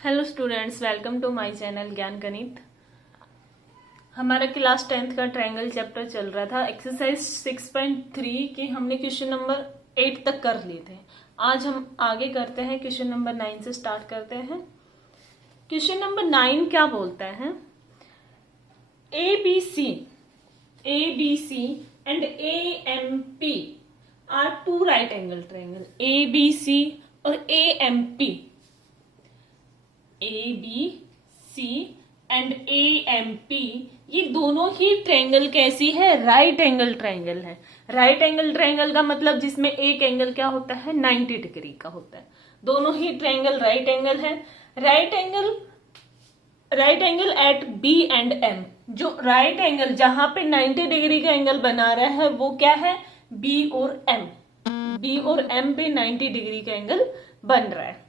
Hello students, welcome to my channel Gyan Ganit. हमारा class 10th का triangle chapter चल रहा था। एक्सरसाइज 6.3 के हमने क्वेश्चन नंबर 8 तक कर लिए थे। आज हम आगे करते हैं, क्वेश्चन नंबर 9 से स्टार्ट करते हैं। क्वेश्चन नंबर 9 क्या बोलता है? ABC and AMP are two right angle triangle. ABC और AMP, ABC एंड AMP, ये दोनों ही ट्रायंगल कैसी है? राइट एंगल ट्रायंगल है। राइट एंगल ट्रायंगल का मतलब जिसमें एक एंगल क्या होता है? 90 डिग्री का होता है। दोनों ही ट्रायंगल राइट एंगल है। Right angle at B and M, जो राइट एंगल जहां पे 90 डिग्री का एंगल बना रहा है वो क्या है? B और M। B और M पे 90 डिग्री का एंगल बन रहा है।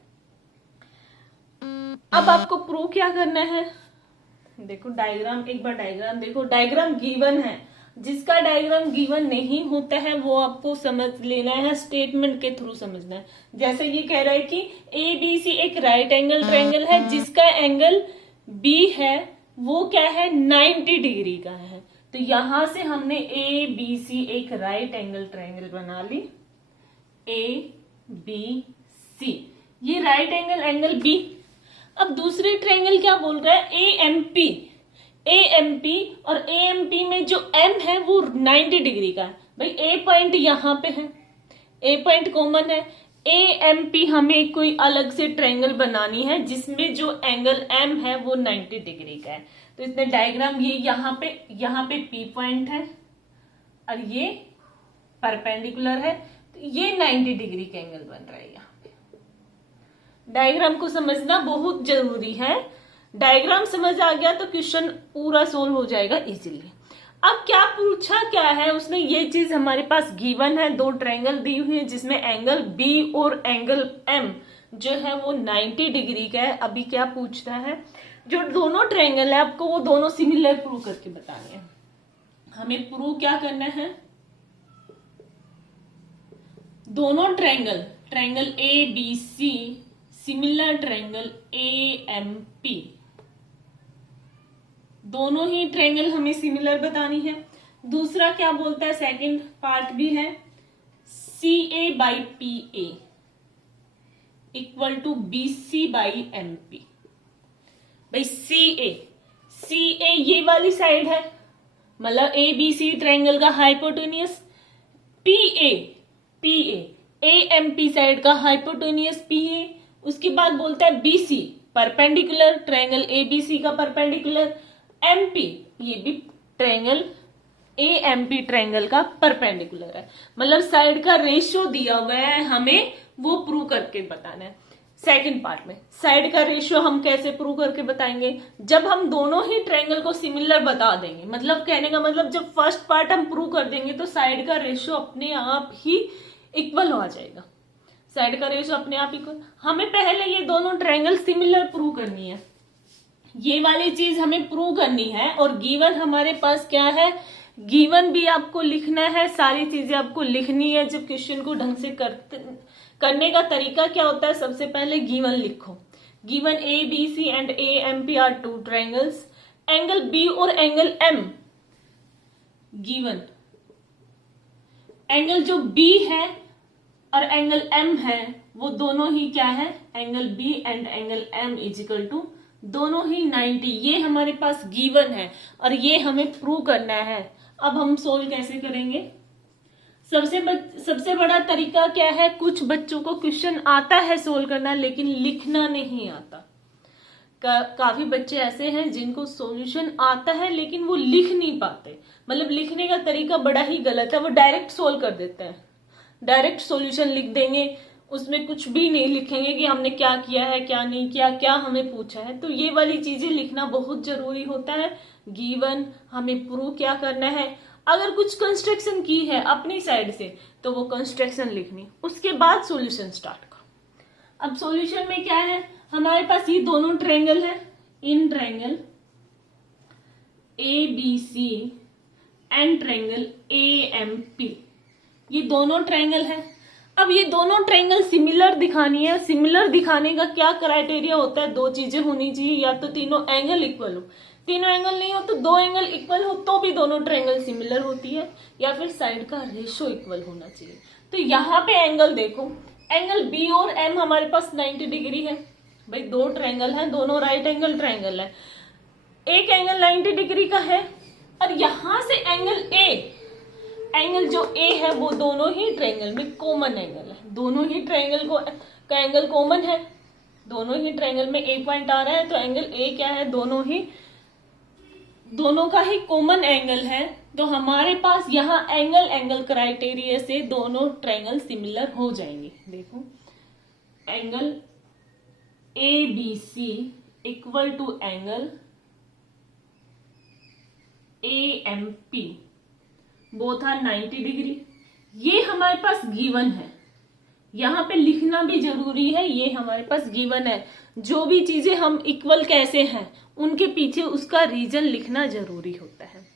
अब आपको प्रूव क्या करना है? देखो डायग्राम, एक बार डायग्राम देखो। डायग्राम गिवन है। जिसका डायग्राम गिवन नहीं होता है वो आपको समझ लेना है, स्टेटमेंट के थ्रू समझना है। जैसे ये कह रहा है कि ABC एक राइट एंगल ट्रायंगल है जिसका एंगल B है वो क्या है? 90 डिग्री का है। तो यहां से हमने ABC एक राइट एंगल ट्रायंगल बना ली। ABC ये राइट एंगल B। अब दूसरे ट्रायंगल क्या बोल रहा है? AMP और AMP में जो M है वो 90 डिग्री का है। भाई A पॉइंट यहां पे है, A पॉइंट कॉमन है। AMP हमें कोई अलग से ट्रायंगल बनानी है जिसमें जो एंगल M है वो 90 डिग्री का है। तो इसमें डायग्राम ये यहाँ पे P पॉइंट है और ये परपेंडिकुलर है, तो ये 90 डिग्री का एंगल बन रहा है। डायग्राम को समझना बहुत जरूरी है। डायग्राम समझ आ गया तो क्वेश्चन पूरा सोल्व हो जाएगा इजीली। अब क्या पूछा क्या है उसने? ये चीज हमारे पास गिवन है, दो ट्रायंगल दी हुई है जिसमें एंगल B और एंगल M जो है वो 90 डिग्री का है। अभी क्या पूछता है? जो दोनों ट्रायंगल है आपको वो दोनों सिमिलर प्रूव करके बताने हैं। हमें प्रूव क्या करना है? दोनों triangle ABC similar triangle AMP, दोनों ही ट्रायंगल हमें सिमिलर बतानी है। दूसरा क्या बोलता है? सेकंड पार्ट भी है, CA by PA equal to BC by MP। भाई CA ये वाली साइड है, मतलब ABC ट्रायंगल का हाइपोटेनियस। PA AMP साइड का हाइपोटेनियस PA। उसके बाद बोलता है BC परपेंडिकुलर ट्रायंगल ABC का परपेंडिकुलर। MP ये भी ट्रायंगल AMP ट्रायंगल का परपेंडिकुलर है। मतलब साइड का रेशियो दिया हुआ है, हमें वो प्रूव करके बताना है। सेकंड पार्ट में साइड का रेशियो हम कैसे प्रूव करके बताएंगे? जब हम दोनों ही ट्रायंगल को सिमिलर बता देंगे। मतलब कहने का मतलब जब फर्स्ट पार्ट हम प्रूव कर देंगे तो साइड का रेशियो अपने आप ही इक्वल हो जाएगा। साइड का रेशियो अपने आप इक्वल। हमें पहले ये दोनों ट्रायंगल सिमिलर प्रूव करनी है, ये वाली चीज हमें प्रूव करनी है। और गिवन हमारे पास क्या है? गिवन भी आपको लिखना है, सारी चीजें आपको लिखनी है। जब क्वेश्चन को ढंग से करने का तरीका क्या होता है? सबसे पहले गिवन लिखो। Given ABC and AMP are two triangles. Angle B और एंगल M, गिवन एंगल जो B है और एंगल M है वो दोनों ही क्या है? Angle B and angle M equal to दोनों ही 90। ये हमारे पास गिवन है और ये हमें प्रूव करना है। अब हम सोल्व कैसे करेंगे? सबसे बड़ा तरीका क्या है? कुछ बच्चों को क्वेश्चन आता है सोल्व करना लेकिन लिखना नहीं आता। काफी बच्चे ऐसे हैं जिनको सॉल्यूशन आता है लेकिन वो लिख नहीं पाते। मतलब लिखने का तरीका बड़ा ही गलत है, वो डायरेक्ट सोल्व कर देते हैं, डायरेक्ट सॉल्यूशन लिख देंगे, उसमें कुछ भी नहीं लिखेंगे कि हमने क्या किया है क्या नहीं किया, क्या हमें पूछा है। तो ये वाली चीजें लिखना बहुत जरूरी होता है। गिवन हमें प्रूव क्या करना है? अगर कुछ कंस्ट्रक्शन की है अपनी साइड से तो वो कंस्ट्रक्शन लिखनी, उसके बाद सॉल्यूशन स्टार्ट करो। अब सॉल्यूशन में क्या है? हमारे पास ये दोनों ट्रायंगल है, in triangle ABC and triangle AMP, ये दोनों ट्रायंगल है। अब ये दोनों ट्रायंगल सिमिलर दिखानी है। सिमिलर दिखाने का क्या क्राइटेरिया होता है? दो चीजें होनी चाहिए, या तो तीनों एंगल इक्वल हो, तीनों एंगल नहीं हो तो दो एंगल इक्वल हो तो भी दोनों ट्रायंगल सिमिलर होती है, या फिर साइड का रेशो इक्वल होना चाहिए। तो यहाँ पे एंगल देखो, एंगल बी और एम हमारे पास 90 डिग्री है। भाई दो ट्रायंगल है, दोनों राइट एंगल ट्रायंगल है, एक एंगल 90 डिग्री का है, और यहां से एंगल ए, एंगल जो ए है वो दोनों ही ट्रायंगल में कॉमन एंगल है, दोनों ही ट्रायंगल का एंगल कॉमन है, दोनों ही ट्रायंगल में एक पॉइंट आ रहा है, तो एंगल ए क्या है, दोनों का ही कॉमन एंगल है। तो हमारे पास यहाँ एंगल क्राइटेरिया से दोनों ट्रायंगल सिमिलर हो जाएंगे। देखो angle A B C equal to angle A M P, both are 90 degree. ये हमारे पास गिवन है, यहाँ पे लिखना भी जरूरी है, ये हमारे पास गिवन है। जो भी चीजें हम इक्वल कैसे हैं उनके पीछे उसका रीजन लिखना जरूरी होता है,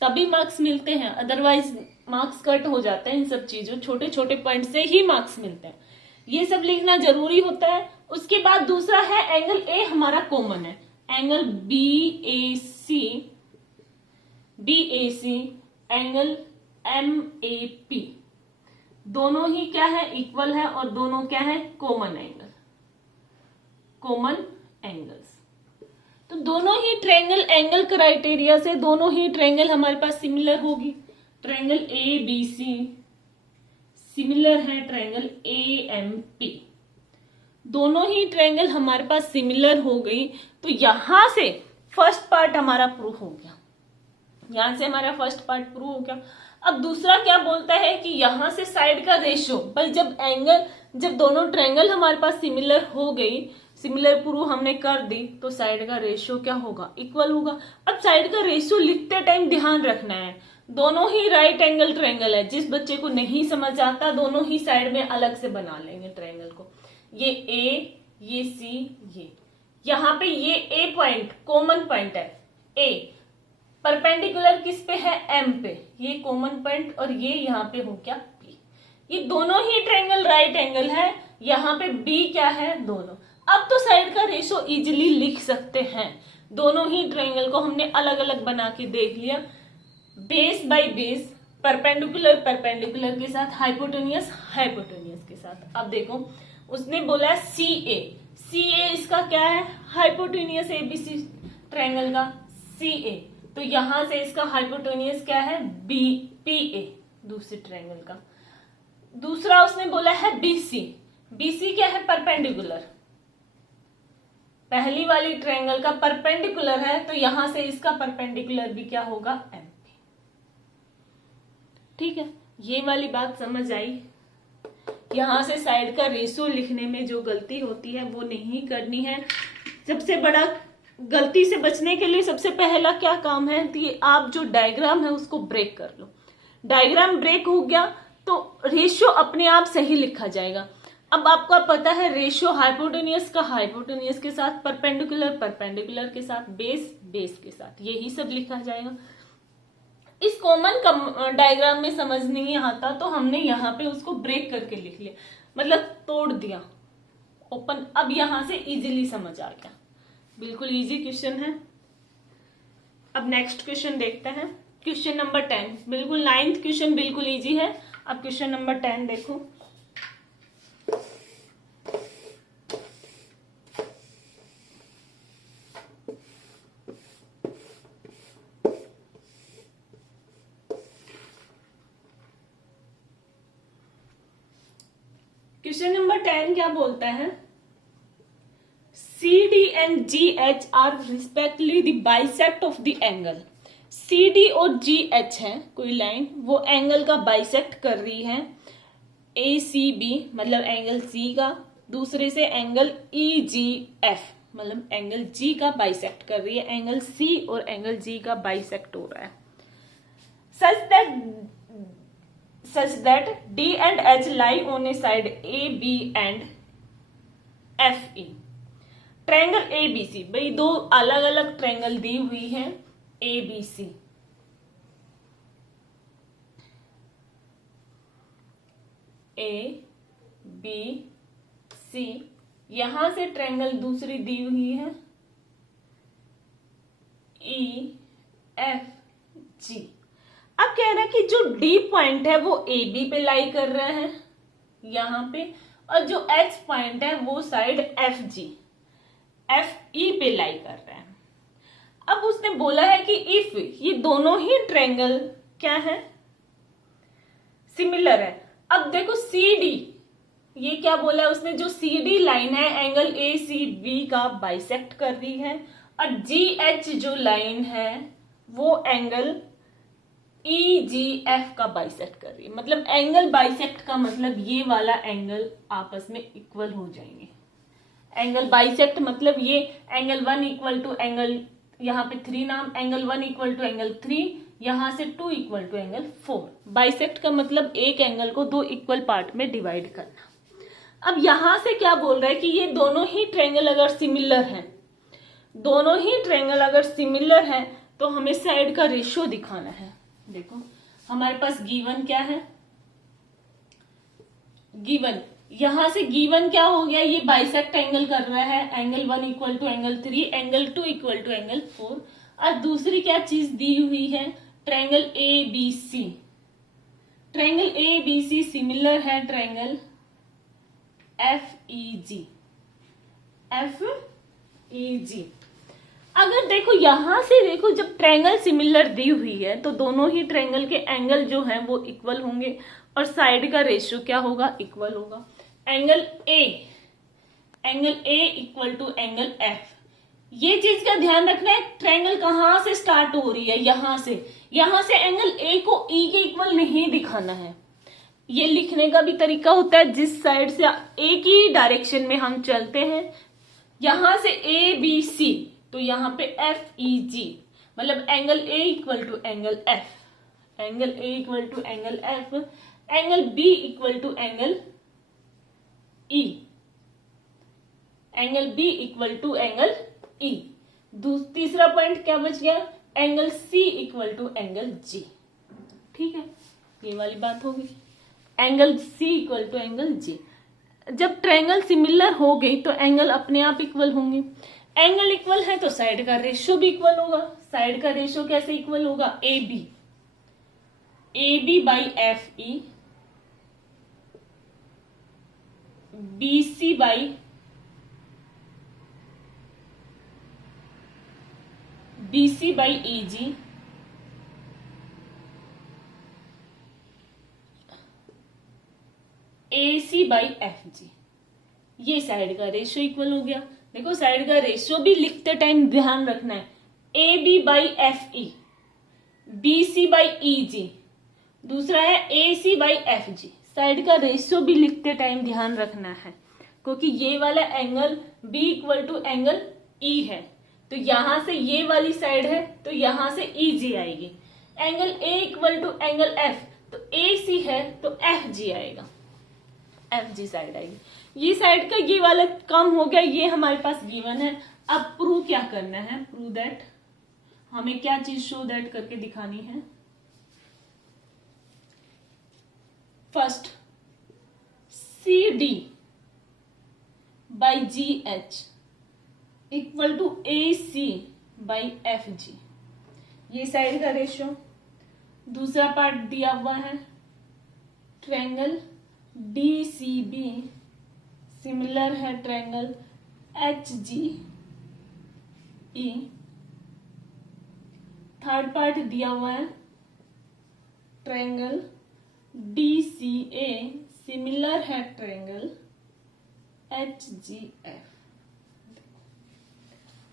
तभी मार्क्स मिलते हैं, अदरवाइज मार्क्स कट हो जाते हैं। इन सब चीजों छोटे छोटे पॉइंट से ही मार्क्स मिलते हैं, ये सब लिखना जरूरी होता है। उसके बाद दूसरा है एंगल ए हमारा कॉमन है, angle B A C angle M A P, दोनों ही क्या है, इक्वल है, और दोनों क्या है, कॉमन एंगल्स। तो दोनों ही ट्रायंगल एंगल क्राइटेरिया से दोनों ही ट्रायंगल हमारे पास सिमिलर होगी। Triangle A B C similar है ट्रायंगल ए एम पी, दोनों ही ट्रायंगल हमारे पास सिमिलर हो गई। तो यहां से फर्स्ट पार्ट हमारा प्रूव हो गया, यहां से हमारा फर्स्ट पार्ट प्रूव हो गया। अब दूसरा क्या बोलता है कि यहां से साइड का रेशियो, पर जब दोनों ट्रायंगल हमारे पास सिमिलर हो गई, सिमिलर प्रूव हमने कर दी, तो साइड का रेशियो क्या होगा, इक्वल होगा। अब साइड का रेशियो लिखते टाइम ध्यान रखना है, दोनों ही राइट एंगल ट्रायंगल है। जिस बच्चे को नहीं समझ आता दोनों ही साइड में अलग से बना लेंगे ट्रायंगल को, ये ए, ये सी, ये यहाँ पे ये ए पॉइंट कॉमन पॉइंट है, ए परपेंडिकुलर किस पे है, एम पे, ये कॉमन पॉइंट, और ये यहाँ पे हो क्या, बी। ये दोनों ही ट्रायंगल राइट एंगल है, यहाँ पे बी क्या है, दोनों। अब तो साइड का रेशो इजिली लिख सकते हैं, दोनों ही ट्रायंगल को हमने अलग अलग बना के देख लिया, बेस बाय बेस, परपेंडिकुलर के साथ, हाइपोटेनियस के साथ। अब देखो उसने बोला सी ए इसका क्या है, हाइपोटेनियस एबीसी ट्रायंगल का सी ए, तो यहां से इसका हाइपोटेनियस क्या है, पी ए दूसरे ट्रायंगल का। दूसरा उसने बोला है बीसी क्या है, परपेंडिकुलर, पहली वाली ट्रायंगल का परपेंडिकुलर है, तो यहां से इसका परपेंडिकुलर भी क्या होगा, एमपी। ठीक है, ये वाली बात समझ आई। यहां से साइड का रेशियो लिखने में जो गलती होती है वो नहीं करनी है। सबसे बड़ा गलती से बचने के लिए सबसे पहला क्या काम है कि आप जो डायग्राम है उसको ब्रेक कर लो। डायग्राम ब्रेक हो गया तो रेशियो अपने आप सही लिखा जाएगा। अब आपको पता है रेशियो हाइपोटेनियस का हाइपोटेनियस के साथ, परपेंडिकुलर के साथ, बेस के साथ, यही सब लिखा जाएगा। इस कॉमन डायग्राम में समझ नहीं आता तो हमने यहाँ पे उसको ब्रेक करके लिख लिया, मतलब तोड़ दिया ओपन। अब यहां से इजीली समझ आ गया, बिल्कुल इजी क्वेश्चन है। अब नेक्स्ट क्वेश्चन देखते हैं, क्वेश्चन नंबर 10, बिल्कुल 9th क्वेश्चन बिल्कुल इजी है। अब क्वेश्चन नंबर 10 देखो, क्वेश्चन नंबर 10 क्या बोलता है, CD and GH are respectively the bisect of the angle। CD और GH है कोई लाइन, वो एंगल का बाइसेक्ट कर रही है, ACB मतलब एंगल C का, दूसरे से एंगल EGF मतलब एंगल G का बाइसेक्ट कर रही है, एंगल C और एंगल G का बाइसेक्ट हो रहा है। such that D and H lie on a side AB and FE। Triangle ABC, भाई दो अलग अलग ट्रायंगल दी हुई है ABC, बी सी, यहां से ट्रायंगल दूसरी दी हुई है ई एफ जी। अब कह रहा है कि जो डी पॉइंट है वो ए बी पे लाई कर रहा है यहां पे, और जो एच पॉइंट है वो साइड एफ जी एफ ई पे लाई कर रहा है। अब उसने बोला है कि इफ ये दोनों ही ट्रायंगल क्या है, सिमिलर है। अब देखो सी डी, ये क्या बोला है उसने, जो सी डी लाइन है एंगल ए सी बी का बाइसेक्ट कर रही है, और जी एच जो लाइन है वो एंगल ई जी एफ का बाइसेक्ट कर रही है। मतलब एंगल बाइसेक्ट का मतलब ये वाला एंगल आपस में इक्वल हो जाएंगे। एंगल बाइसेक्ट मतलब ये एंगल 1 इक्वल टू एंगल, यहाँ पे 3 नाम, एंगल 1 इक्वल टू एंगल 3, यहां से 2 इक्वल टू एंगल 4। बाइसेक्ट का मतलब एक एंगल को दो इक्वल पार्ट में डिवाइड करना। अब यहां से क्या बोल रहा है कि ये दोनों ही ट्रायंगल अगर सिमिलर हैं, दोनों ही ट्रायंगल अगर सिमिलर हैं तो हमें साइड का रेशियो दिखाना है। देखो हमारे पास गिवन क्या है, गिवन यहां से गिवन क्या हो गया, ये बाइसेक्ट एंगल कर रहा है, angle 1 equal to angle 3, angle 2 equal to angle 4, और दूसरी क्या चीज दी हुई है, triangle A B C. Triangle A B C similar है triangle F E G, F E G. अगर देखो यहां से देखो, जब ट्रायंगल सिमिलर दी हुई है तो दोनों ही ट्रायंगल के एंगल जो हैं वो इक्वल होंगे, और साइड का रेशियो क्या होगा, इक्वल होगा। Angle A equal to angle F. ये चीज का ध्यान रखना है, ट्रायंगल कहां से स्टार्ट हो रही है, यहां से एंगल ए को ई के इक्वल नहीं दिखाना है। ये लिखने का भी तरीका होता है, जिस साइड से एक ही डायरेक्शन में हम चलते हैं, यहां से ए बी सी, तो यहां पे एफ ई जी, मतलब angle A equal to angle F, angle A equal to angle F, angle B equal to angle E, angle B equal to angle E. तीसरा पॉइंट क्या बच गया, angle C equal to angle G. ठीक है, ये वाली बात होगी, angle C equal to angle G. जब ट्रायंगल सिमिलर हो गई तो एंगल अपने आप इक्वल होंगे। एंगल इक्वल है तो साइड का रेशियो भी इक्वल होगा। साइड का रेशियो कैसे इक्वल होगा, A B by F E, B C by E G, A C by F G. ये साइड का रेशियो इक्वल हो गया। देखो साइड का रेशियो भी लिखते टाइम ध्यान रखना है, A B by F E, B C by E G, दूसरा है A C by F G. Side का रेशियो भी लिखते टाइम ध्यान रखना है, क्योंकि ये वाला angle B equal to angle E है, तो यहां से ये वाली साइड है तो यहां से ई जी आएगी। Angle A equal to angle F, तो ए सी है तो एफ जी आएगा, एफ जी साइड आएगी। ये साइड का ये वाला कम हो गया, ये हमारे पास गिवन है। अब प्रूव क्या करना है, प्रूव दैट, हमें क्या चीज शो दैट करके दिखानी है। First C D by G H equal to A C by F G, ये साइड का रेशियो। दूसरा पार्ट दिया हुआ है, triangle D C B similar है triangle H G E. Third part दिया हुआ है, triangle D C A similar है ट्रायंगल एच जी एफ।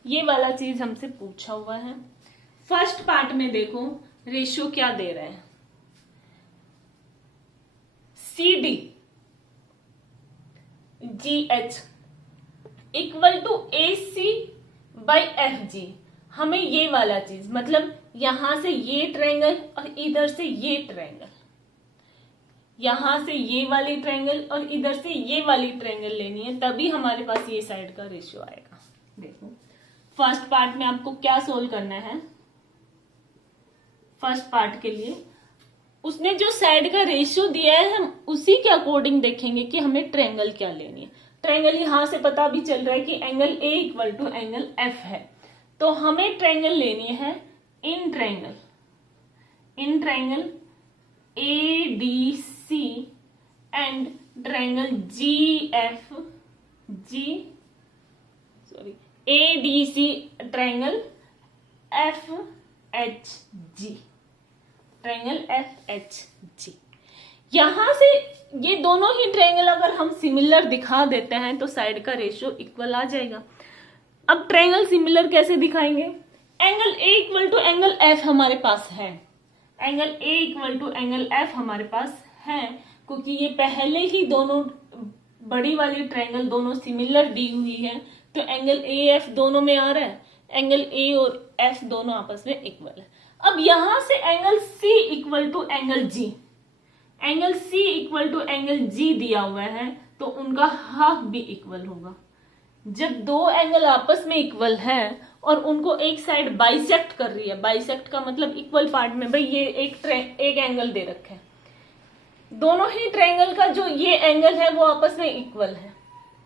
ये वाला चीज हमसे पूछा हुआ है। फर्स्ट पार्ट में देखो रेशियो क्या दे रहे हैं, C D G H equal to A C by F G. हमें ये वाला चीज, मतलब यहां से ये ट्रायंगल और इधर से ये ट्रायंगल, यहां से ये वाली ट्रायंगल और इधर से ये वाली ट्रायंगल लेनी है, तभी हमारे पास ये साइड का रेशियो आएगा। देखो फर्स्ट पार्ट में आपको क्या सोल्व करना है, फर्स्ट पार्ट के लिए उसने जो साइड का रेशियो दिया है हम उसी के अकॉर्डिंग देखेंगे कि हमें ट्रायंगल क्या लेनी है। ट्रायंगल यहां से पता भी चल रहा है कि angle A equal to angle F है, तो हमें ट्रायंगल लेनी है in triangle A D C and triangle A D C triangle F H G, triangle F H G. यहां से ये दोनों ही ट्रायंगल अगर हम सिमिलर दिखा देते हैं तो साइड का रेशियो इक्वल आ जाएगा। अब ट्रायंगल सिमिलर कैसे दिखाएंगे? Angle A equal to angle F हमारे पास है, angle A equal to angle F हमारे पास है, क्योंकि ये पहले ही दोनों बड़ी वाली ट्रायंगल दोनों सिमिलर दी हुई है, तो एंगल ए एफ दोनों में आ रहा है, एंगल ए और एफ दोनों आपस में इक्वल है। अब यहां से angle C equal to angle G, angle C equal to angle G दिया हुआ है, तो उनका हाफ भी इक्वल होगा। जब दो एंगल आपस में इक्वल है और उनको एक साइड बाइसेक्ट कर रही है, बाइसेक्ट का मतलब इक्वल पार्ट में, भाई ये एक एंगल दे रखे हैं, दोनों ही ट्रायंगल का जो ये एंगल है वो आपस में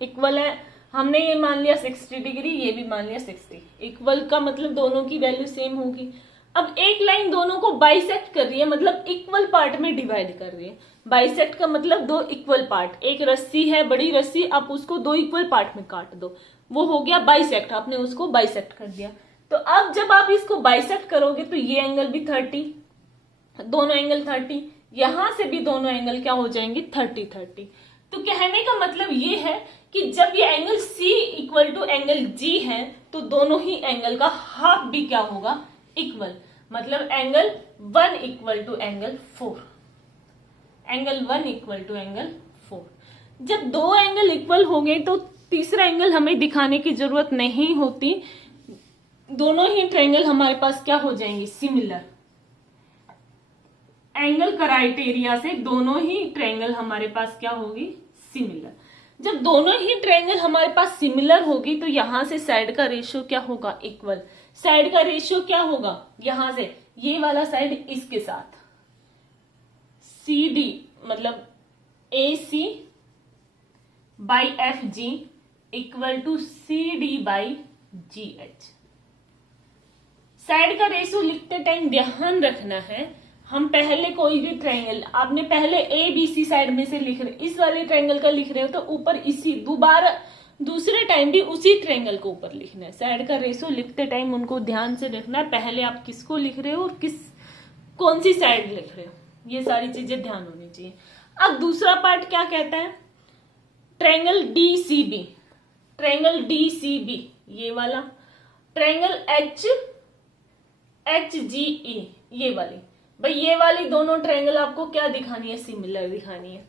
इक्वल है। हमने ये मान लिया 60 डिग्री, ये भी मान लिया 60। इक्वल का मतलब दोनों की वैल्यू सेम होगी। अब एक लाइन दोनों को बाइसेक्ट कर रही है, मतलब इक्वल पार्ट में डिवाइड कर रही है। बाइसेक्ट का मतलब दो इक्वल पार्ट, एक रस्सी है बड़ी रस्सी, आप उसको दो इक्वल पार्ट में काट दो, वो हो गया बाइसेक्ट, आपने उसको बाइसेक्ट कर दिया। तो अब जब आप इसको बाइसेक्ट करोगे तो ये एंगल भी 30, दोनों एंगल 30, यहां से भी दोनों एंगल क्या हो जाएंगे 30। तो कहने का मतलब ये है कि जब ये angle C equal to angle G है तो दोनों ही एंगल का हाफ भी क्या होगा इक्वल, मतलब angle 1 equal to angle 4, angle 1 equal to angle 4। जब दो एंगल इक्वल हो गए तो तीसरा एंगल हमें दिखाने की जरूरत नहीं होती, दोनों ही ट्रायंगल हमारे पास क्या हो जाएंगे सिमिलर। एंगल क्राइटेरिया से दोनों ही ट्रायंगल हमारे पास क्या होगी सिमिलर। जब दोनों ही ट्रायंगल हमारे पास सिमिलर होगी तो यहां से साइड का रेशियो क्या होगा इक्वल। साइड का रेशियो क्या होगा, यहां से ये वाला साइड इसके साथ CD मतलब AC by FG equal to CD by GH। Side का रेशियो लिखते टाइम ध्यान रखना है, हम पहले कोई भी ट्रायंगल आपने पहले ABC साइड में से लिख रहे, इस वाले ट्रायंगल का लिख रहे हो तो ऊपर इसी दोबारा दूसरे टाइम भी उसी ट्रायंगल को ऊपर लिखना है। साइड का रेशियो लिखते टाइम उनको ध्यान से रखना है, पहले आप किसको लिख रहे हो और कौन सी साइड लिख रहे हो, ये सारी चीजें ध्यान होनी चाहिए। अब दूसरा पार्ट क्या कहता है, ट्रायंगल DCB, ट्रायंगल DCB ये वाला, ट्रायंगल HGE ये वाली। भाई ये वाली दोनों ट्रायंगल आपको क्या दिखानी है सिमिलर दिखानी है।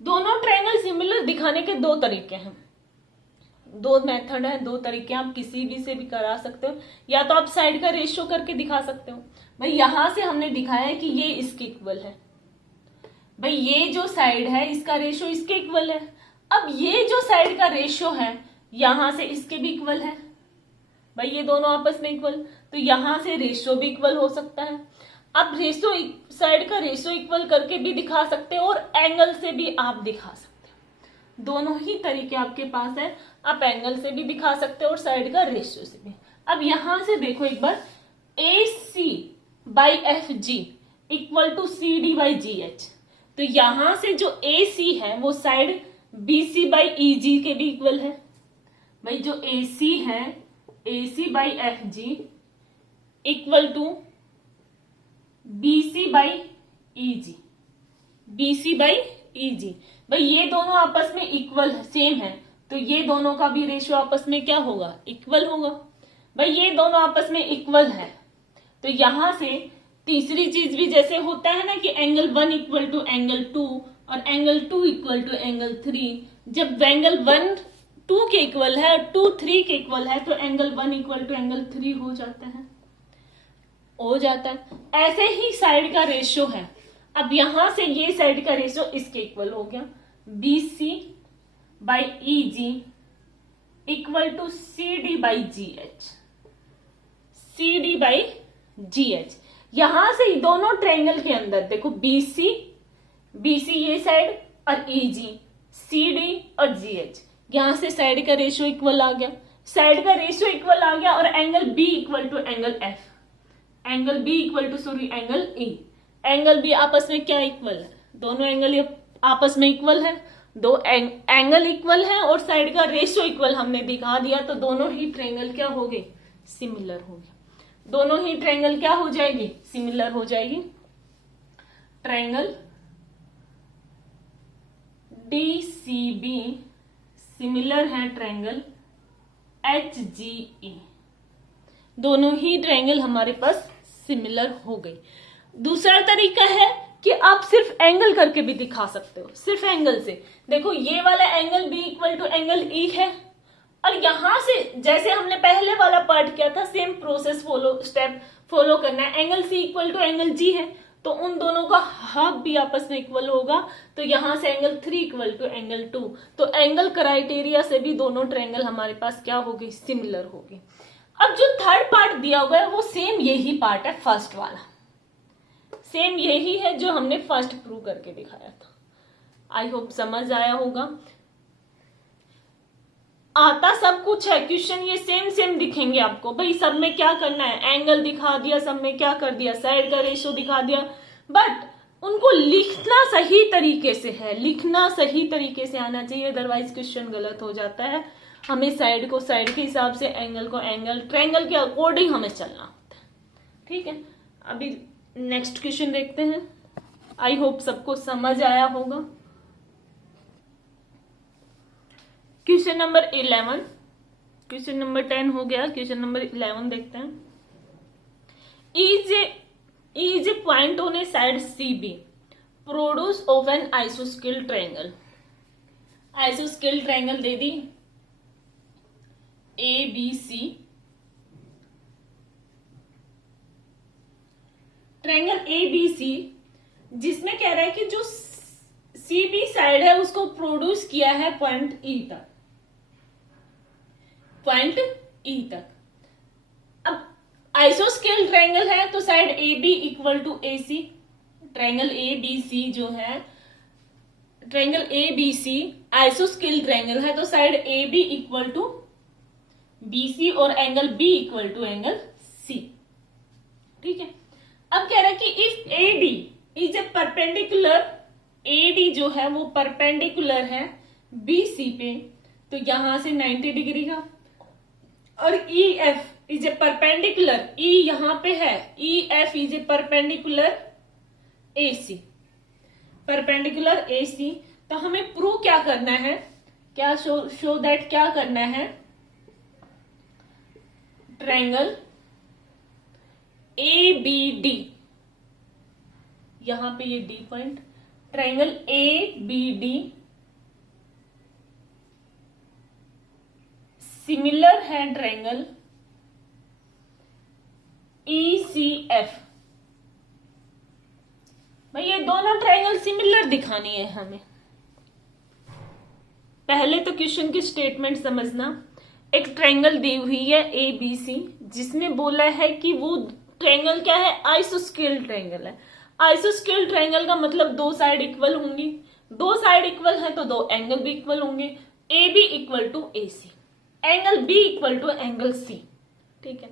दोनों ट्रायंगल सिमिलर दिखाने के दो तरीके हैं, दो मेथड है, दो तरीके आप किसी भी से भी करा सकते हो, या तो आप साइड का रेशियो करके दिखा सकते हो। भाई यहां से हमने दिखाया है कि ये इसके इक्वल है, भाई ये जो साइड है इसका रेशियो इसके इक्वल है। अब ये जो साइड का रेशियो है यहां से इसके भी इक्वल है, भाई ये दोनों आपस में इक्वल, तो यहां से रेशियो भी इक्वल हो सकता है। आप रेशियो साइड का रेशियो इक्वल करके भी दिखा सकते हो और एंगल से भी आप दिखा सकते हो, दोनों ही तरीके आपके पास है, आप एंगल से भी दिखा सकते हो और साइड का रेशियो से भी। अब यहां से देखो एक बार, AC by FG equal to CD by GH, तो यहां से जो AC है वो साइड BC बाई EG के भी इक्वल है। भाई जो AC है AC by FG equal to BC by EG, BC by EG। भाई ये दोनों आपस में इक्वल सेम है, तो ये दोनों का भी रेशियो आपस में क्या होगा इक्वल होगा। भाई ये दोनों आपस में इक्वल है, तो यहां से तीसरी चीज भी जैसे होता है ना कि एंगल 1 इक्वल टू एंगल 2 और एंगल 2 इक्वल टू एंगल 3, जब एंगल 1 2 के इक्वल है और 2 3 के इक्वल है तो एंगल 1 इक्वल टू एंगल 3 हो जाता है। ऐसे ही साइड का रेशियो है। अब यहां से ये साइड का रेशियो इसके इक्वल हो गया, BC by EG equal to CD by GH, CD by GH। यहां से दोनों ट्रायंगल के अंदर देखो बीसी, बीसी ये साइड और ईजी, सीडी और जीएच, यहां से साइड का रेशियो इक्वल आ गया, साइड का रेशियो इक्वल आ गया और angle B equal to angle F, angle B equal to sorry angle E, angle B आपस में क्या इक्वल है, दोनों एंगल ये आपस में इक्वल है, दो एंगल इक्वल है और साइड का रेशियो इक्वल हमने दिखा दिया, तो दोनों ही ट्रायंगल क्या हो गए, सिमिलर हो गए, दोनों ही ट्रायंगल क्या हो जाएगी, सिमिलर हो जाएगी। ट्रायंगल DCB सिमिलर है ट्रायंगल HGE, दोनों ही ट्रायंगल हमारे पास सिमिलर हो गई। दूसरा तरीका है कि आप सिर्फ एंगल करके भी दिखा सकते हो, सिर्फ एंगल से। देखो ये वाला angle B equal to angle E है और यहां से जैसे हमने पहले वाला पार्ट किया था सेम प्रोसेस स्टेप फॉलो करना है। Angle C equal to angle G है तो उन दोनों का हाफ भी आपस में इक्वल होगा, तो यहां से एंगल 3 इक्वल टू एंगल 2, तो एंगल क्राइटेरिया से भी दोनों ट्रायंगल हमारे पास क्या हो गई, सिमिलर हो गई। अब जो थर्ड पार्ट दिया हुआ है वो सेम यही पार्ट है, फर्स्ट वाला सेम यही है जो हमने फर्स्ट प्रूव करके दिखाया था। आई होप समझ आया होगा। आता सब कुछ है, क्वेश्चन ये सेम दिखेंगे आपको, भाई सब में क्या करना है, एंगल दिखा दिया, सब में क्या कर दिया, साइड का रेशियो दिखा दिया, बट उनको लिखना सही तरीके से है, लिखना सही तरीके से आना चाहिए, अदरवाइज क्वेश्चन गलत हो जाता है। हमें साइड को साइड के हिसाब से, एंगल को एंगल, ट्रायंगल के अकॉर्डिंग हमें चलना होता है। ठीक है, अभी नेक्स्ट क्वेश्चन देखते हैं। आई होप सबको समझ आया होगा। क्वेश्चन नंबर 11, क्वेश्चन नंबर 10 हो गया, क्वेश्चन नंबर 11 देखते हैं। Is a point on A side CB produce of N आइसोस्केल triangle. आइसोस्केल triangle they the ABC, triangle ABC जिसमें कह रहा है कि जो CB साइड है उसको प्रोड्यूस किया है पॉइंट E तक, पॉइंट E तक। अब आइसोस्केल ट्रायंगल है तो side AB equal to AC, triangle ABC जो है, ट्रायंगल ABC आइसोस्केल ट्रायंगल है तो side AB equal to BC और angle B equal to angle C। ठीक है, अब कह रहा है कि if AD is a perpendicular, AD जो है वो परपेंडिकुलर है BC पे, तो यहां से 90 डिग्री का, और EF is a perpendicular, E यहां पे है, EF is a perpendicular AC, perpendicular AC। तो हमें प्रूव क्या करना है, क्या शो दैट क्या करना है, ट्रायंगल ABD, यहां पे ये D point, triangle ABD similar है ट्रायंगल ECF। भाई ये दोनों ट्रायंगल सिमिलर दिखानी है हमें। पहले तो क्वेश्चन की स्टेटमेंट समझना। एक ट्रायंगल दी हुई है ABC जिसमें बोला है कि वो ट्रायंगल क्या है, आइसोस्केल ट्रायंगल है। आइसोस्केल ट्रायंगल का मतलब दो साइड इक्वल होंगी, दो साइड इक्वल है तो दो एंगल भी इक्वल होंगे, AB equal to AC, angle B equal to angle C। ठीक है,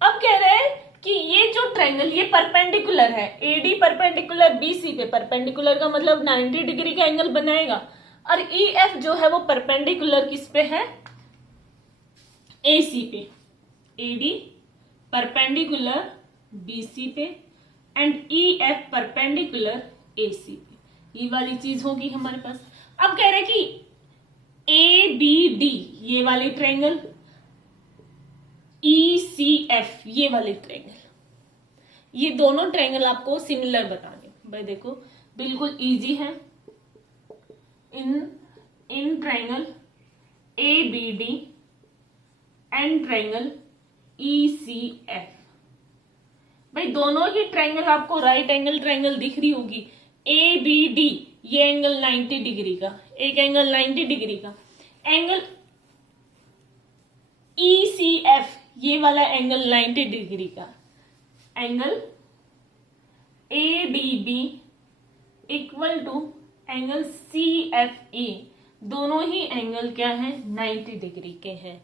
अब कह रहे हैं कि ये जो ट्रायंगल ये परपेंडिकुलर है, AD परपेंडिकुलर BC पे, परपेंडिकुलर का मतलब 90 डिग्री का एंगल बनाएगा, और EF जो है वो परपेंडिकुलर किस पे है, AC पे, AD परपेंडिकुलर BC पे एंड EF परपेंडिकुलर AC पे। ये वाली चीज होगी हमारे पास। अब कह रहे हैं कि ABD ये वाली ट्रायंगल, ECF ये वाली ट्रायंगल, ये दोनों ट्रायंगल आपको सिमिलर बताने। भाई देखो बिल्कुल इजी है। In triangle ABD and triangle ECF, भाई दोनों ही ट्रायंगल आपको राइट एंगल ट्रायंगल दिख रही होगी। ABD ये एंगल 90 डिग्री का, एक एंगल 90 डिग्री का, एंगल ECF ये वाला एंगल 90 डिग्री का, angle ADB equal to angle CFA, दोनों ही एंगल क्या है 90 डिग्री के हैं,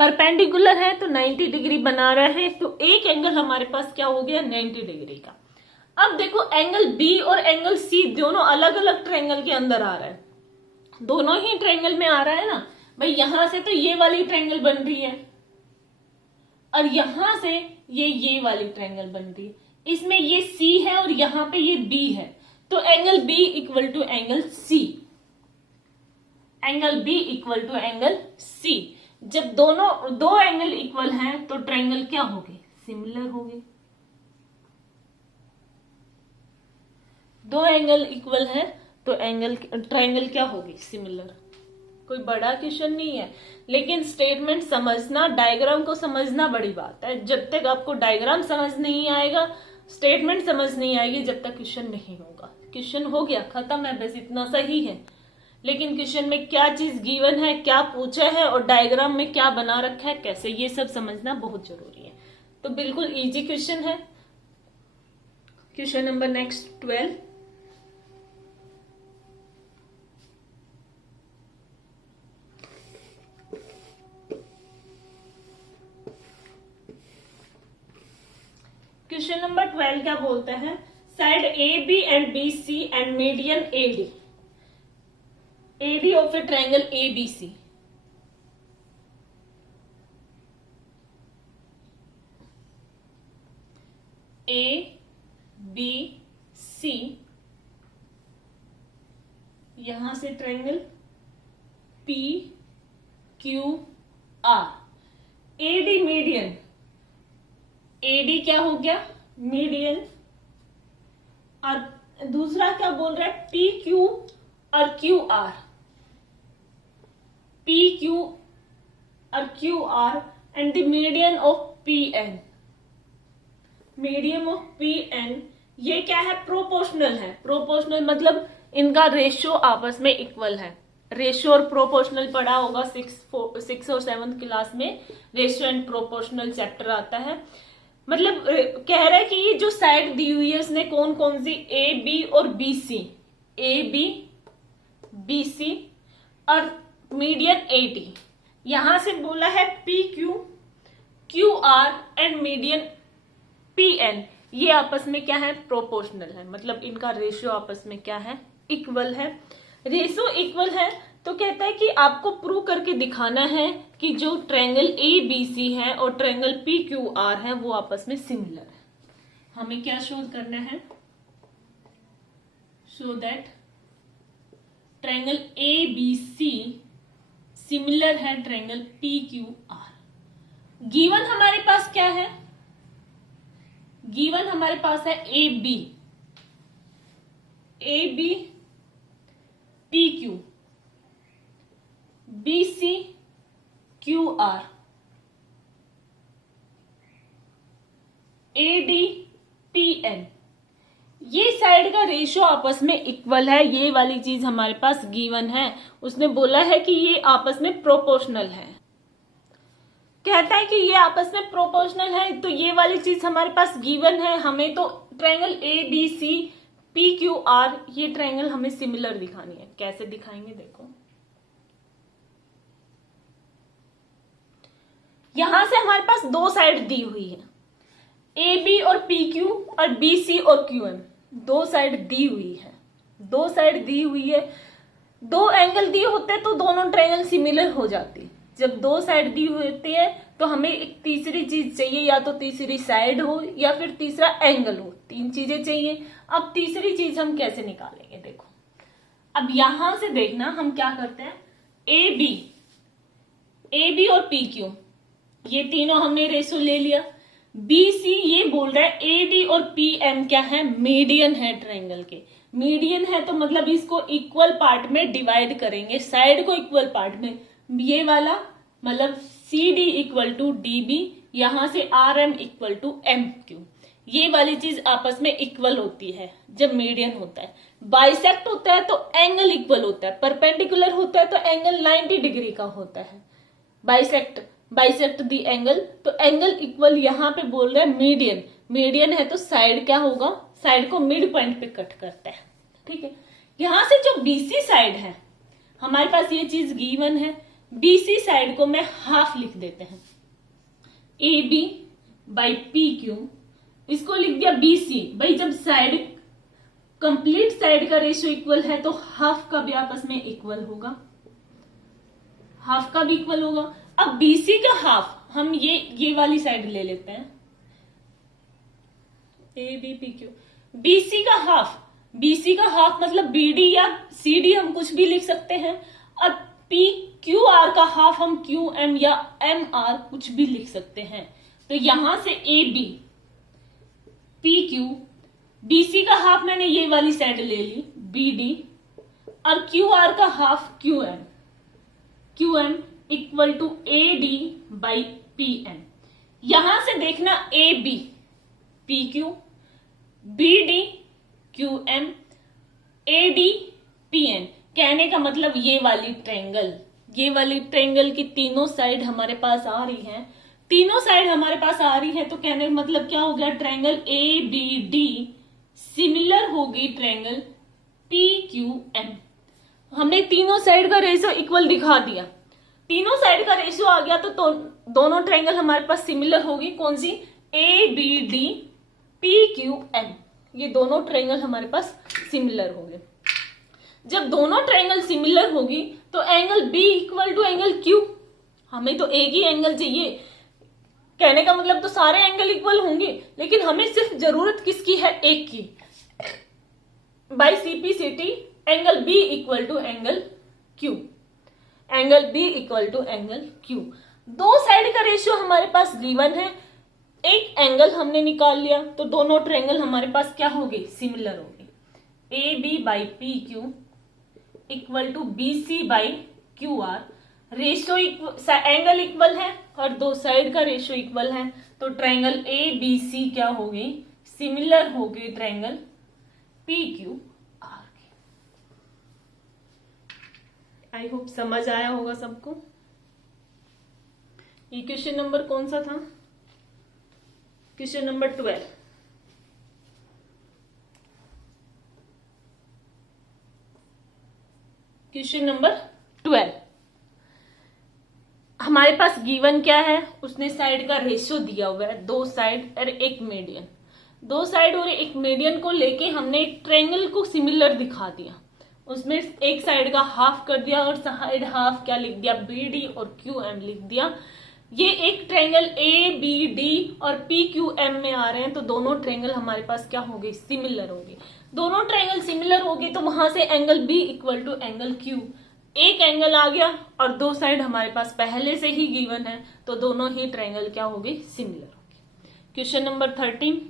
परपेंडिकुलर है तो 90 डिग्री बना रहा है, तो एक एंगल हमारे पास क्या हो गया 90 डिग्री का। अब देखो एंगल B और एंगल C दोनों अलग अलग ट्रायंगल के अंदर आ रहा है, दोनों ही ट्रायंगल में आ रहा है ना भाई, यहां से तो ये वाली ट्रायंगल बन रही है और यहां से ये वाली ट्रायंगल बन रही है, इसमें ये C है और यहां पे ये B है, तो angle B equal to angle C, angle B equal to angle C। जब दोनों दो एंगल इक्वल हैं तो ट्रायंगल क्या होगी सिमिलर होगी, दो एंगल इक्वल है तो ट्रायंगल क्या होगी सिमिलर। कोई बड़ा क्वेश्चन नहीं है, लेकिन स्टेटमेंट समझना, डायग्राम को समझना बड़ी बात है। जब तक आपको डायग्राम समझ नहीं आएगा, स्टेटमेंट समझ नहीं आएगी, जब तक क्वेश्चन नहीं होगा। क्वेश्चन हो गया खत्म है, बस इतना सही है, लेकिन क्वेश्चन में क्या चीज गिवन है, क्या पूछा है और डायग्राम में क्या बना रखा है कैसे, ये सब समझना बहुत जरूरी है। तो बिल्कुल इजी क्वेश्चन है। Question number next 12। Question number 12 क्या बोलता है, side AB and BC and median AD of A triangle ABC। ABC यहां से triangle PQR, AD median, AD क्या हो गया मीडियन, और दूसरा क्या बोल रहा है PQ और QR, PQ और QR and the median of PN, medium of PN ये क्या है प्रोपोर्शनल है। प्रोपोर्शनल मतलब इनका रेशियो आपस में इक्वल है। रेशियो और प्रोपोर्शनल पढ़ा होगा 6 और 7 क्लास में, रेशियो एंड प्रोपोर्शनल चैप्टर आता है। मतलब कह रहा है कि ये जो साइड दी हुई है उसने कौन कौन सी AB और BC, AB BC और मीडियन AD, यहां से बोला है PQ QR and median PN, ये आपस में क्या है प्रोपोर्शनल है, मतलब इनका रेशियो आपस में क्या है इक्वल है। रेशियो इक्वल है तो कहता है कि आपको प्रूव करके दिखाना है कि जो ट्रायंगल ABC है और ट्रायंगल PQR है वो आपस में सिमिलर है। हमें क्या शो करना है, show that triangle ABC similar है ट्रायंगल PQR। गिवन हमारे पास क्या है, गिवन हमारे पास है AB PQ BC QR AD PN, ये साइड का रेशियो आपस में इक्वल है, ये वाली चीज हमारे पास गिवन है। उसने बोला है कि ये आपस में प्रोपोर्शनल है, कहता है कि ये आपस में प्रोपोर्शनल है, तो ये वाली चीज हमारे पास गिवन है। हमें तो ट्रायंगल ABC PQR ये ट्रायंगल हमें सिमिलर दिखानी है। कैसे दिखाएंगे देखो, यहां से हमारे पास दो साइड दी हुई है, AB और PQ और BC और QM, दो साइड दी हुई है, दो साइड दी हुई है, दो एंगल दिए होते हैं तो दोनों ट्रायंगल सिमिलर हो जाती। जब दो साइड दी होती है तो हमें एक तीसरी चीज चाहिए, या तो तीसरी साइड हो या फिर तीसरा एंगल हो, तीन चीजें चाहिए। अब तीसरी चीज हम कैसे निकालेंगे देखो, अब यहां से देखना हम क्या करते हैं, AB और PQ ये तीनों हमने रेशो ले लिया, BC ये बोल रहा है AD और PM क्या है मीडियन है ट्रायंगल के, मीडियन है तो मतलब इसको इक्वल पार्ट में डिवाइड करेंगे, साइड को इक्वल पार्ट में, ये वाला मतलब CD इक्वल टू DB, यहां से RM इक्वल टू MQ, ये वाली चीज आपस में इक्वल होती है जब मीडियन होता है। बाइसेक्ट होता है तो एंगल इक्वल होता है, परपेंडिकुलर होता है तो एंगल 90 डिग्री का होता है। बाइसेक्ट दी एंगल, तो एंगल इक्वल यहां पे बोल रहे हैं मीडियन, मीडियन है तो साइड क्या होगा साइड को मिड पॉइंट पे कट करता है। ठीक है, यहां से जो बीसी साइड है हमारे पास ये चीज गिवन है, बीसी साइड को मैं हाफ लिख देते हैं, A B by P Q, इसको लिख दिया बीसी। भाई जब साइड कंप्लीट साइड का रेशियो इक्वल है तो हाफ का भी आपस में इक्वल होगा, हाफ का भी इक्वल होगा। अब बीसी का हाफ हम ये वाली साइड ले लेते हैं, A B P Q, BC का हाफ मतलब बीडी या सीडी हम कुछ भी लिख सकते हैं, और पी क्यू आर का हाफ हम क्यू एम या एम आर कुछ भी लिख सकते हैं। तो यहां से A B P Q, BC का हाफ मैंने ये वाली साइड ले ली बी डी, और क्यू आर का half Q M equal to A D by P M. यहां से देखना A B P Q, B D Q M, A D P N. कहने का मतलब ये वाली ट्रायंगल की तीनों साइड हमारे पास आ रही हैं, तो कहने का मतलब क्या हो गया, triangle A B D similar होगी ट्रायंगल पी क्यू एम। हमने तीनों साइड का रेशियो इक्वल दिखा दिया, तीनों साइड का रेशियो आ गया तो दोनों ट्रायंगल हमारे पास सिमिलर होगी। कौन सी, A B D P Q M, ये दोनों ट्रायंगल हमारे पास सिमिलर होंगे। जब दोनों ट्रायंगल सिमिलर होगी तो angle B equal to angle Q, हमें तो एक ही एंगल चाहिए, कहने का मतलब तो सारे एंगल इक्वल होंगे, लेकिन हमें सिर्फ जरूरत किसकी है, एक की। By CPCT angle B equal to angle Q, दो साइड का रेशियो हमारे पास गिवन है, एक एंगल हमने निकाल लिया तो दोनों ट्रायंगल हमारे पास क्या होंगे, सिमिलर होंगे। A B by P Q equal to B C by Q R, ratio angle equal है और दो साइड का रेशियो इक्वल है, तो ट्रायंगल ए बी सी क्या हो गई, सिमिलर हो गई ट्रायंगल पी क्यू आर के। आई होप समझ आया होगा सबको। ये क्वेश्चन नंबर कौन सा था, क्वेश्चन नंबर 12। क्वेश्चन नंबर 12 हमारे पास गिवन क्या है, उसने साइड का रेशियो दिया हुआ है, दो साइड और एक मीडियन, को लेके हमने एक ट्रायंगल को सिमिलर दिखा दिया, उसमें एक साइड का हाफ कर दिया और साइड हाफ क्या लिख दिया, बी डी और क्यू एम लिख दिया। ये एक ट्रायंगल ए बी डी और पी क्यू एम में आ रहे हैं, तो दोनों ट्रायंगल हमारे पास क्या हो गए, सिमिलर हो गए। दोनों ट्रायंगल सिमिलर हो गए तो वहां से angle B equal to angle Q, एक एंगल आ गया और दो साइड हमारे पास पहले से ही गिवन है, तो दोनों ही ट्रायंगल क्या हो गए, सिमिलर हो गए। क्वेश्चन नंबर 13,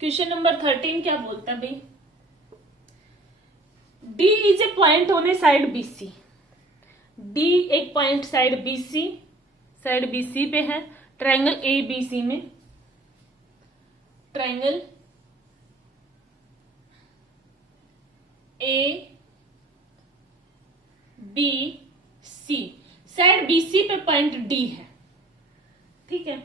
क्वेश्चन नंबर 13 क्या बोलता है भाई, D is a point on A side BC, D एक पॉइंट साइड BC पे है, ट्रायंगल ABC में, ट्रायंगल ABC, साइड BC पे पॉइंट D है, ठीक है।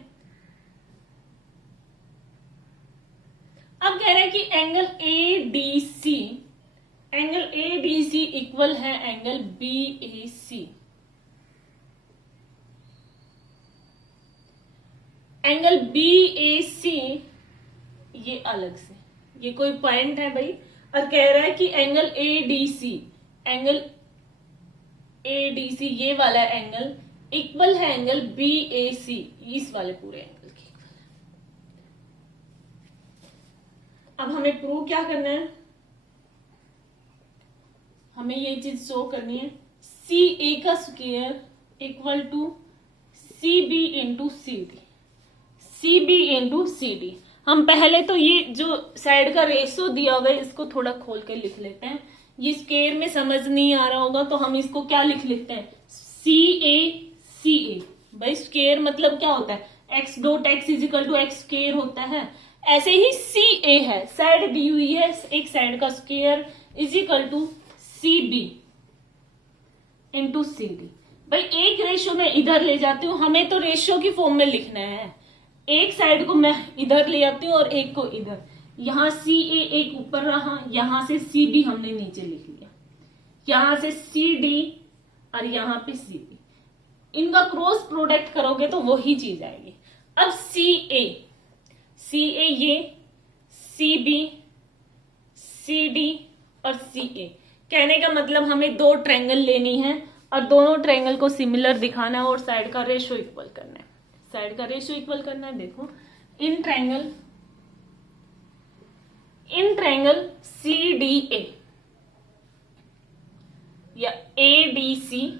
अब कह रहे हैं कि एंगल ADC इक्वल है एंगल BAC। एंगल BAC ये अलग से, ये कोई पॉइंट है भाई, और कह रहा है कि एंगल ADC ये वाला एंगल इक्वल है एंगल BAC, इस वाले पूरे एंगल के इक्वल है। अब हमें प्रूव क्या करना है, हमें ये चीज शो करनी है, CA का square equal to CB into CD। हम पहले तो ये जो साइड का रेशियो दिया हुआ है इसको थोड़ा खोल के लिख लेते हैं, ये स्क्वायर में समझ नहीं आ रहा होगा तो हम इसको क्या लिख लेते हैं, CA। भाई स्क्वायर मतलब क्या होता है, x dot x is equal to x square होता है, ऐसे ही सी ए है, साइड दी हुई है, एक साइड का square is equal to C B into C D. भाई एक रेशियो में इधर ले जाती हूँ, हमें तो रेशियो की फॉर्म में लिखना है। एक साइड को मैं इधर ले आती हूँ और एक को इधर, यहां सी ए एक ऊपर रहा, यहां से सी बी हमने नीचे लिख लिया, यहां से सी डी और यहां पे सी बी, इनका क्रॉस प्रोडक्ट करोगे तो वही चीज आएगी। अब सी ए ये, सी बी, सी डी और सी ए, कहने का मतलब हमें दो ट्रायंगल लेनी है और दोनों ट्रायंगल को सिमिलर दिखाना है और साइड का रेशियो इक्वल करना है। साइड का रेशियो इक्वल करना है, देखो in triangle C D A या ए डी सी,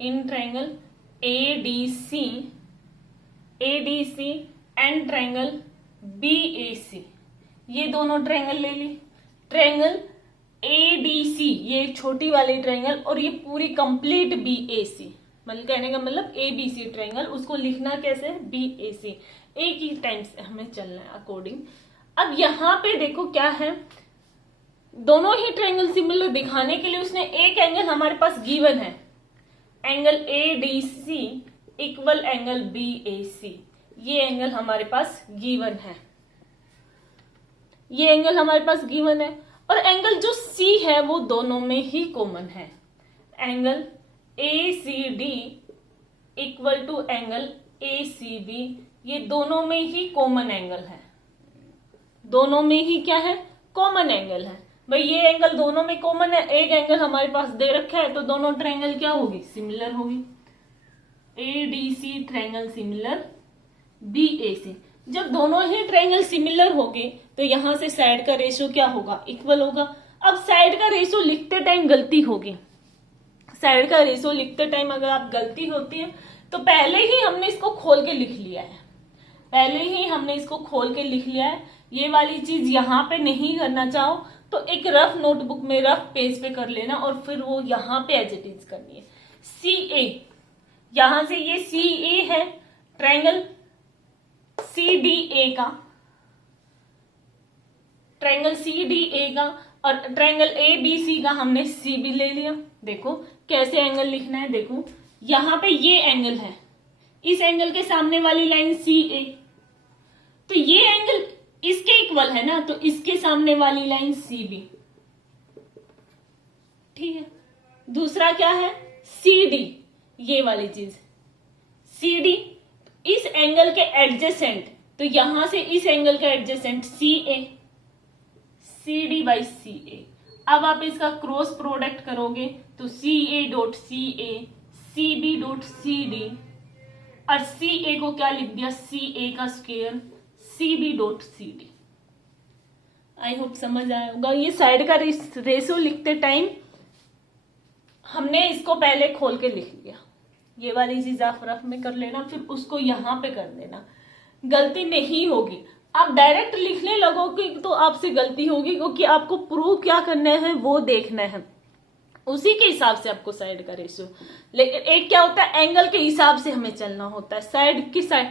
इन triangle A D C and triangle B A C, ये दोनों ट्रायंगल ले ली। ट्रायंगल ए डी सी ये छोटी वाली ट्रायंगल और ये पूरी कंप्लीट बी ए सी, मतलब कहने का मतलब ए बी सी ट्रायंगल, उसको लिखना कैसे है, बी ए सी, एक ही टाइम से हमें चलना है अकॉर्डिंग। अब यहाँ पे देखो क्या है, दोनों ही ट्रायंगल सिमिलर दिखाने के लिए उसने एक एंगल हमारे पास गिवन है, angle A D C equal angle B A C, ये एंगल हमारे पास गिवन है, ये एंगल हमारे पास गिवन है। और एंगल जो सी है वो दोनों में ही कॉमन है, angle A C D equal to angle A C B, ये दोनों में ही कॉमन एंगल है, दोनों में ही क्या है, कॉमन एंगल है। भाई ये एंगल दोनों में कॉमन है, एक एंगल हमारे पास दे रखा है तो दोनों ट्रायंगल क्या होगी, सिमिलर होगी। A D C triangle similar B A C, जब दोनों ही ट्रायंगल सिमिलर होंगे तो यहां से साइड का रेशियो क्या होगा, इक्वल होगा। अब साइड का रेशियो लिखते टाइम गलती होगी, साइड का रेशियो लिखते टाइम अगर आप गलती होती है तो पहले ही हमने इसको खोल के लिख लिया है, पहले ही हमने इसको खोल के लिख लिया है। ये वाली चीज यहाँ पे नहीं करना चाहो तो एक रफ नोटबुक में रफ पेज पे कर लेना और फिर वो यहाँ पे एज इट इज करनी है। सी ए, यहां से ये सी ए है, ट्रायंगल सी डी ए का, ट्रायंगल सी डी ए का और ट्रायंगल ए बी सी का हमने सी बी ले लिया। देखो कैसे एंगल लिखना है, देखो यहां पे ये एंगल है, इस एंगल के सामने वाली लाइन सी ए, तो ये एंगल इसके इक्वल है ना, तो इसके सामने वाली लाइन सी बी, ठीक है। दूसरा क्या है, सी डी, ये वाली चीज सी डी, इस एंगल के एडजेसेंट, तो यहां से इस एंगल का adjacent C A, C D by C A. अब आप इसका क्रॉस प्रोडक्ट करोगे तो C A dot C A, C B dot C D, और सी ए को क्या लिख दिया, सी ए का square, C B dot C D. I hope समझ आया होगा। ये साइड का रेशियो लिखते टाइम हमने इसको पहले खोल के लिख लिया, ये वाली चीज आप रफ में कर लेना, फिर उसको यहां पे कर देना, गलती नहीं होगी। आप डायरेक्ट लिखने लगोगे तो आपसे गलती होगी, क्योंकि आपको प्रूव क्या करना है वो देखना है, उसी के हिसाब से आपको साइड का रेशियो। लेकिन एक क्या होता है, एंगल के हिसाब से हमें चलना होता है, साइड की साइड,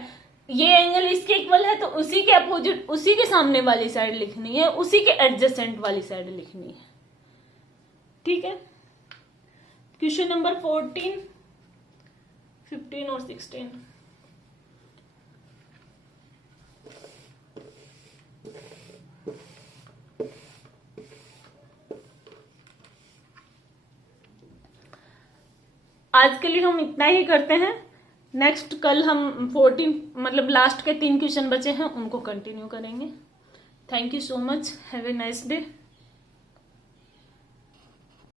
ये एंगल इसके इक्वल है तो उसी के अपोजिट, उसी के सामने वाली साइड लिखनी है, उसी के एडजेसेंट वाली साइड लिखनी है, ठीक है। क्वेश्चन नंबर 14, 15 और 16। आज के लिए हम इतना ही करते हैं, नेक्स्ट कल हम 14 मतलब लास्ट के 3 क्वेश्चन बचे हैं उनको कंटिन्यू करेंगे। Thank you so much, have a nice day.